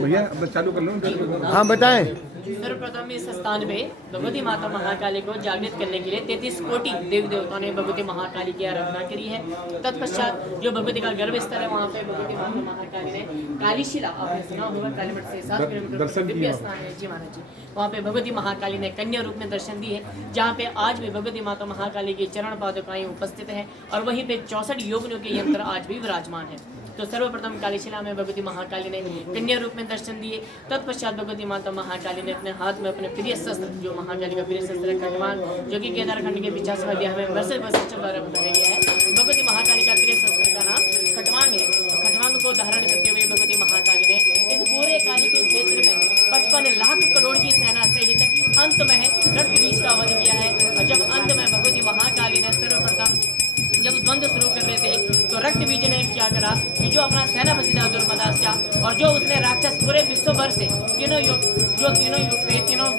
भैया चालू कर लो। हाँ बताएं। सर्वप्रथम इस स्थान पे भगवती माता महाकाली को जागृत करने के लिए 33 कोटि देवी देवताओं ने भगवती महाकाली की आराधना करी है। तत्पश्चात जो भगवती का गर्भ स्थल है वहाँ पे भगवती माता महाकाली ने कालीशिला, आपने सुना होगा, कालीमठ से 7 किलोमीटर दिव्य स्थान है जी महाराज जी। वहाँ पे भगवती महाकाली ने कन्या रूप में दर्शन दी है, जहाँ पे आज भी भगवती माता महाकाली की चरण पादुकाएं उपस्थित है और वहीं पे 64 योगिनियों के यंत्र आज भी विराजमान है। तो सर्वप्रथम कालीशिला में भगवती महाकाली ने कन्या रूप में दर्शन दिए। तत्पश्चात भगवती माता महाकाली ने अपने हाथ में अपने प्रिय शस्त्र, जो महाकाली का प्रिय शस्त्र खटवांग, जो कि केदारखंड के 50वें अध्याय में वर्ष द्वारा बताया गया है, भगवती महाकाली का प्रिय शस्त्र का नाम खटवांग है। तो खटवांग को धारण करते हुए भगवती महाकाली ने इस पूरे काली के क्षेत्र में 55 लाख करोड़ की सेना सहित अंत में रक्त बीज का वध किया है। और जब अंत में भगवती महाकाली ने सर्वप्रथम जब द्वंद्व शुरू कर रहे थे तो रक्त बीज ने क्या करा कि जो अपना सेनापति था दुर्मदास और जो उसने राक्षस पूरे विश्व भर से तीनों युग थे, तीनों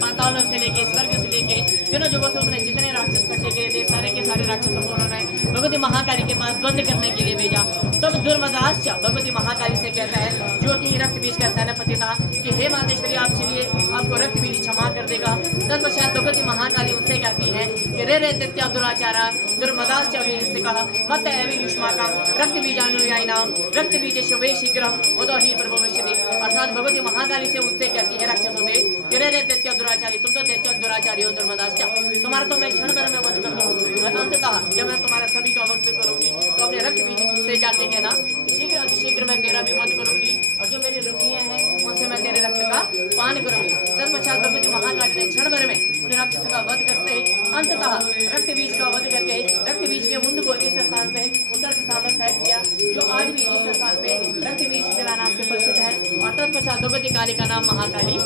पातालों से लेके स्वर्ग से लेके तीनों जगहों से उसने जितने राक्षस इकट्ठे किए थे, सारे के सारे राक्षसों को उन्होंने भगवती महाकाली के पास द्वंद्व करने के लिए भेजा। तब दुर्मदास भगवती महाकाली से कहता है, जो कि रक्त बीज का सेनापति था, कि हे मातेश्वरी आप चलिए, आपको रक्त बीज क्षमा कर देगा। तत्पश्चात भगवती महाकाली उनसे कहती है कि रे दैत्या दुराचारा, दुर्मदास से कहा मत एवं युष्माका रक्त बीजानुयायी नाम रक्त बीज शुभे शीघ्र उदो ही प्रभविष्यति। अर्थात भगवती महाकाली से उनसे कहती है राक्षसों से कि रे दैत्य दुराचारी, तुम तो दैत्य दुराचारी हो दुर्मदास, तुम्हारा तो मैं क्षण भर में वध कर दूं। अंततः जब मैं तुम्हारा सभी का वध करूंगी तो अपने रक्त बीज से जाते कहना शीघ्र अतिशीघ्र मैं तेरा भी वध करूंगी और जो मेरी रुक्मियां हैं उनसे मैं तेरे रक्त का पान करूंगी। तत्पश्चात भगवती महाकाली ने क्षण भर में उन्हें राक्षस का वध करते ही अंततः रक्त बीज का वध करके रक्त बीज के मुंड को इस स्थान से उत्तर दिशा में फेंक दिया, जो आज भी इस स्थान पे रक्त बीज जिला नाम से प्रसिद्ध है। और तत्पश्चात भगवती काली का नाम महाकाली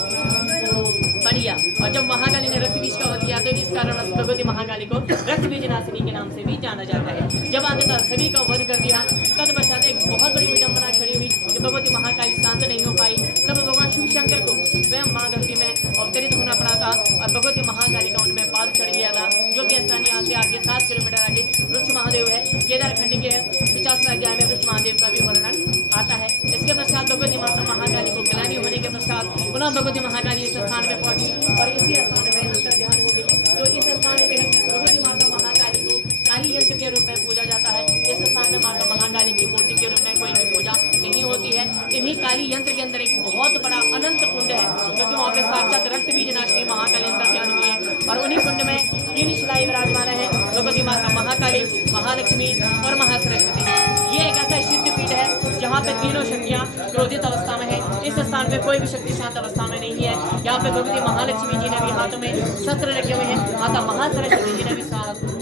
बढ़िया। और जब महाकाली ने रक्त बीज का वध किया तो इस कारण भगवती महाकाली को रक्त बीज नासिनी के नाम से भी जाना जाता है। जब अंततः सभी का वध कर दिया तत्पश्चात एक बहुत बड़ी विडंबना खड़ी हुई कि भगवती महाकाली शांत नहीं हो पाई। तब भगवान शिव शंकर को स्वयं मां धरती में अवतरित होना पड़ा था और भगवती महाकाली का उनमें पाद चढ़ गया था, जो कि स्थान यहाँ से आगे 7 किलोमीटर आगे वृक्ष महादेव है। केदारखंड के 50वें अध्याय में वृक्ष महादेव का भी वर्णन आता है। इसके पश्चात भगवती माता महाकाली को ग्लानि होने के पश्चात पुनः भगवती महाकाली इस स्थान में पहुंची और इसी स्थान में अंतर ध्यान हो गई। तो इस स्थान पे भगवती माता महाकाली को काली यंत्र के रूप में पूजा जाता है। इस स्थान में माता महाकाली की मूर्ति के रूप में कोई भी पूजा नहीं होती है। इन्हीं काली यंत्र के अंदर एक बहुत बड़ा अनंत कुंड है, क्योंकि वहाँ पे साक्षात रक्त बीज नाशिनी महाकाली अंतर ध्यान हुई है। और उन्हीं कुंड में 3 शिलाएं विराजमान है, भगवती माता महाकाली, महालक्ष्मी और महासरस्वती। ये एक ऐसा सिद्ध पीठ है जहाँ पे तीनों शक्तियाँ क्रोधित अवस्था में है। इस स्थान पे कोई भी शक्ति शांत अवस्था में नहीं है। यहाँ पे भगवती महालक्ष्मी जी ने भी हाथों में शस्त्र रखे हुए हैं, माता महासरस्वती जी ने भी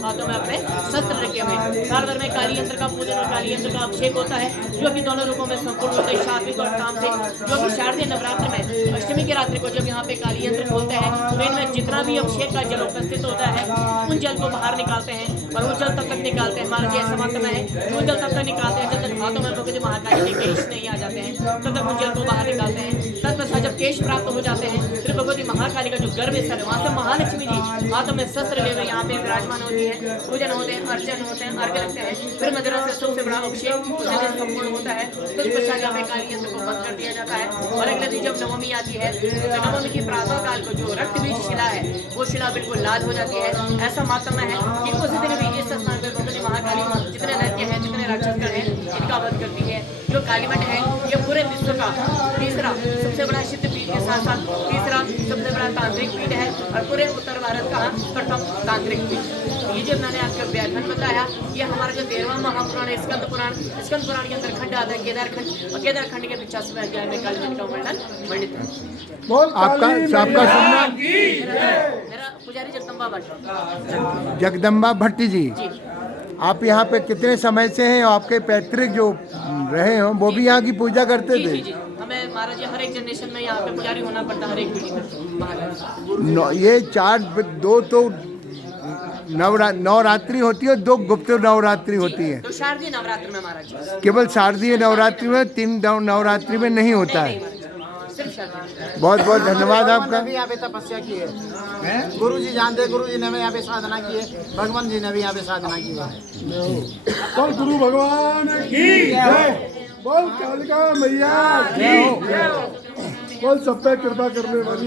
हाथों में अपने शस्त्र रखे हुए हैं। साल में काली यंत्र का पूजन और काली यंत्र का अभिषेक होता है, जो कि दोनों रूपों में संपूर्ण होता है, सात्विक और तामसिक। जो कि शारदीय नवरात्र में अष्टमी की रात्रि को जब यहाँ पे काली यंत्र खोलते हैं तो इनमें जितना भी अभिषेक का जल उपस्थित होता है उन जल को बाहर निकालते हैं और वो जल तब तक निकालते हैं, हमारा जैसा मात्रा है वो जल तब तक निकालते हैं जब तक हाथों में भगवती महाकाली के केश नहीं आ जाते हैं, तब तक उन जल को बाहर निकालते हैं। तत्पश्चात जब केश प्राप्त हो जाते हैं फिर भगवती महाकाली का जो गर्भ स्थल है वहाँ से महालक्ष्मी जी हाथों में शस्त्र ले हुए यहाँ पे विराजमान होती है। पूजन होते हैं, अर्चन होते हैं, अर्घ्य लगते हैं, फिर मदिरा से सबसे बड़ा अभिषेक संपूर्ण होता है। तत्पश्चात यहाँ पे काली यंत्र को बंद कर दिया जाता है और अगले दिन जब नवमी आती है तो नवमी की प्रातः काल को जो रक्त बीज शिला है वो शिला बिल्कुल लाल हो जाती है। ऐसा मातम है कि उस दिन भी इस स्थान पर भगवती महाकाली जितने दैत्य हैं, जितने राक्षसगण हैं, इनका वध करती है। जो कालीमठ है ये पूरे विश्व का तीसरा सबसे बड़ा सिद्ध पीठ के साथ साथ तीसरा सबसे बड़ा तांत्रिक पीठ है और पूरे उत्तर भारत का प्रथम तांत्रिक पीठ। ये जो मैंने आपका व्याख्यान बताया ये हमारा जो 13वां महापुराण है स्कंद पुराण के अंदर खंड आता है केदारखंड, और केदारखंड के 50वें अध्याय में कालीमठ का वर्णन वर्णित है। आपका सुनना मेरा पुजारी जगदम्बा भट्ट। जगदम्बा भट्टी जी, आप यहाँ पे कितने समय से हैं? आपके पैतृक जो रहे हो वो भी यहाँ की पूजा करते थे? जी, हमें महाराज जी हर एक जनरेशन में यहाँ पे पुजारी होना पड़ता है, हर एक पीढ़ी में। ये 2 तो नवरात्रि होती है, 2 गुप्त नवरात्रि होती है। तो शारदीय नवरात्र में महाराज जी केवल शारदीय नवरात्रि में, 3 नवरात्रि में नहीं होता है। सिर्फ शरणार्थी। बहुत बहुत धन्यवाद आपका। भी यहाँ पे तपस्या की है, गुरु जी जानते, गुरु जी ने भी यहाँ पे साधना की है, भगवान जी ने भी यहाँ पे साधना की है। बोल गुरु भगवान की जय, बोल कालिका मैया की जय, बोल सब पे कृपा करने वाली